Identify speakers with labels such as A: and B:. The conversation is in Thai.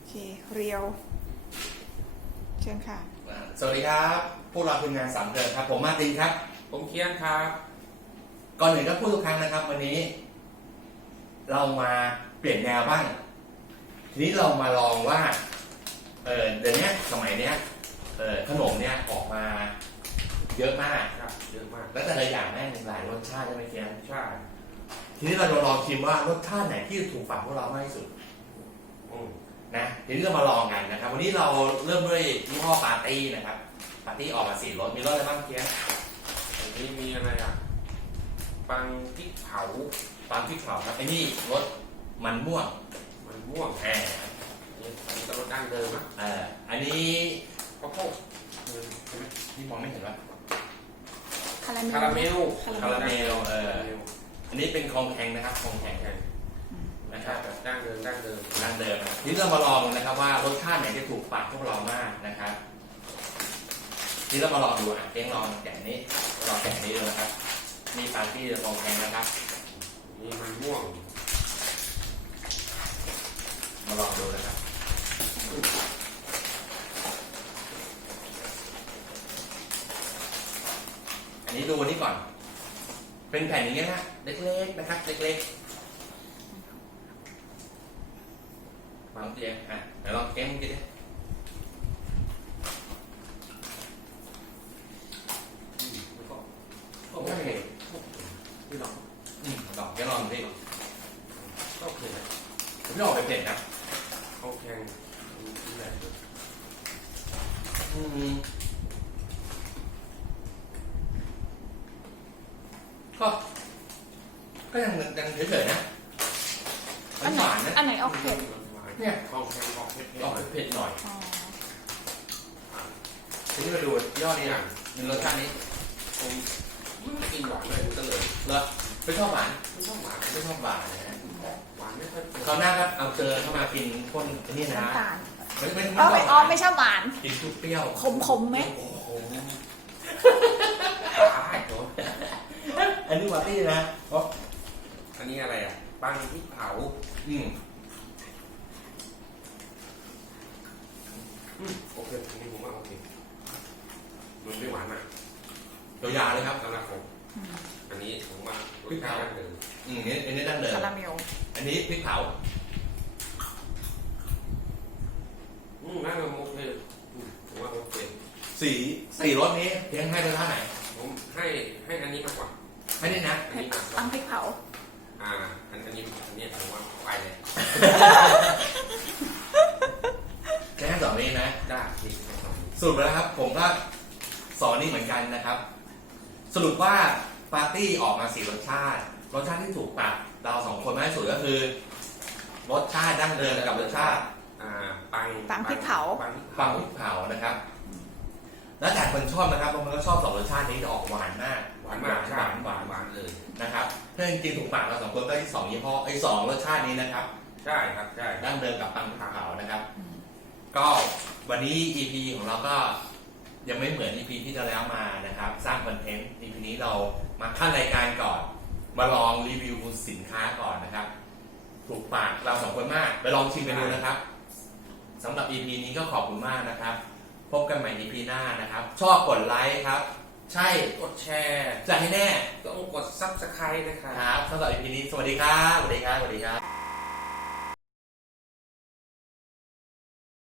A: เคเรียวเชิญค่ะ
B: สวัสดีครับพวกเราทีมงานสามเดือนครับผมมาร์ตินครับ
C: ผมเคียนครับ
B: ก่อนอื่นก็พูดทุกครั้งนะครับวันนี้ เรามาเปลี่ยนแนวบ้างทีนี้เรามาลองว่าเดี๋ยวนี้สมัยเนี้ยขนมเนี้ยออกมาเยอะมาก
C: ครับเยอะมาก
B: แล้วแต่ละอย่างแม่งหลายรสชาติใช่ไหมเคียน
C: ใช่
B: ทีนี้เราลองชิมว่ารสชาติไหนที่ถูกปากพวกเรามากที่สุดนะทีนี้เรามาลองกันนะครับวันนี้เราเริ่มด้วยยี่ห้อปาร์ตี้นะครับปาร์ตี้ออกมา4 รสมีรสอะไรบ้างเคียน
C: อันนี้มีอะไรอ่ะปังพริกเผา
B: ปังพริกเผาครับไอ้นี่รสมันม่วง
C: อันนี้ก็รสดั้งเดิมนะ
B: อันนี้
C: ข้าวโพด
B: ใช่ไหมที่มองไม่เห็นว่า
A: คารา
C: เมล
B: อันนี้เป็นคองแข็งนะครับคองแข็งนะครับ
C: ดั้งเดิม
B: ทีนี้เรามาลองนะครับว่ารสชาติไหนจะถูกปากพวกเรามากนะครับทีนี้เรามาลองดูเจ๊งลองแกะนี้ลองแกะนี้ดูนะครับมีปาร์ตี้คองแข็งนะครับ
C: มีมันม่วง
B: มาลองดูนะครับอันนี้ดูอันนี้ก่อนเป็นแผ่นอย่างเงี้ยนะเล็กๆนะครับเล็กๆลองเตียงเดี๋ยวลองแก้มกินดิโอเค
C: พี่ลอง
B: ลองแกลองดิ
C: โอเค
B: ไม่ออกไปเผ็ดนะ
C: โอเคที่ไหน
B: ก็ยังเฉยๆนะมันหวานนะ
A: อันไหนออกเผ็ด
B: เนี่ย
C: ออกเ
B: ผ็ดหน่อยทีนี้มาดูยอดนี้มีรสชาตินี้
C: ผมไม่กินหวานเลยก็เลย
B: เหรอไม่ชอบหวานนะหวาน
C: ไม่ค่อย
B: เขาหน้าก็เอาเจอเข้ามากินพ่นนี่นะ
A: ไม่ชอบหวาน
B: กินทุกเปรี้ยว
A: ขมไหม
B: อันนี้หวานนี่นะ
C: อันนี้อะไรอ่ะปังพริกเผาโอเคอันนี้ผมว่าโอเคมันไม่หวานมาก
B: ตัวยาเลยครับ
C: สำหรับผมอันนี้ผมว่าพริกเผาดั้งเดิม
B: อันนี้ดั้งเดิม
A: คาราเมล
B: อันนี้พริกเผา
C: น่าจะโอเคผมว่าโอเค
B: สี่รสนี้เพียงให้รสชาติไหน
C: ผมให้อันนี้มากกว่า
B: ให้นี่นะ
A: ปังพริกเผา
C: อันนี้ผมว่าไปเลย
B: แค่2 นี้นะ
C: ได้
B: สรุปแล้วครับผมก็2 นี้เหมือนกันนะครับสรุปว่าปาร์ตี้ออกมา4 รสชาติที่ถูกปากเรา2 คนมากที่สุดก็คือรสชาติดั้งเดิมกับรสชาติ
A: ปังพริกเผา
B: นะครับแล้วแต่คนชอบนะครับบางคนก็ชอบ2 รสชาตินี้จะออกหวานมาก
C: หวาน
B: เลยนะครับถ้าจริงๆถูกปากเรา2 คนก็ที่2 ยี่ห้อ2 รสชาตินี้นะครับ
C: ใช่ครับใช่
B: ดั้งเดิมกับปังพริกเผานะครับก็วันนี้ EP ของเราก็ยังไม่เหมือน EP ที่จะแล้วมานะครับสร้างคอนเทนต์ EP นี้เรามาขั้นรายการก่อนมาลองรีวิวสินค้าก่อนนะครับถูกปากเรา2 คนมากไปลองชิมกันดูนะครับสำหรับ EP นี้ก็ขอบคุณมากนะครับพบกันใหม่ EP หน้านะครับชอบกดไลค์ครับใช่
C: กดแชร์
B: จะให้แน่
C: ต้องกด Subscribe นะครับ
B: สำหรับ EP นี้สวัสดีครับ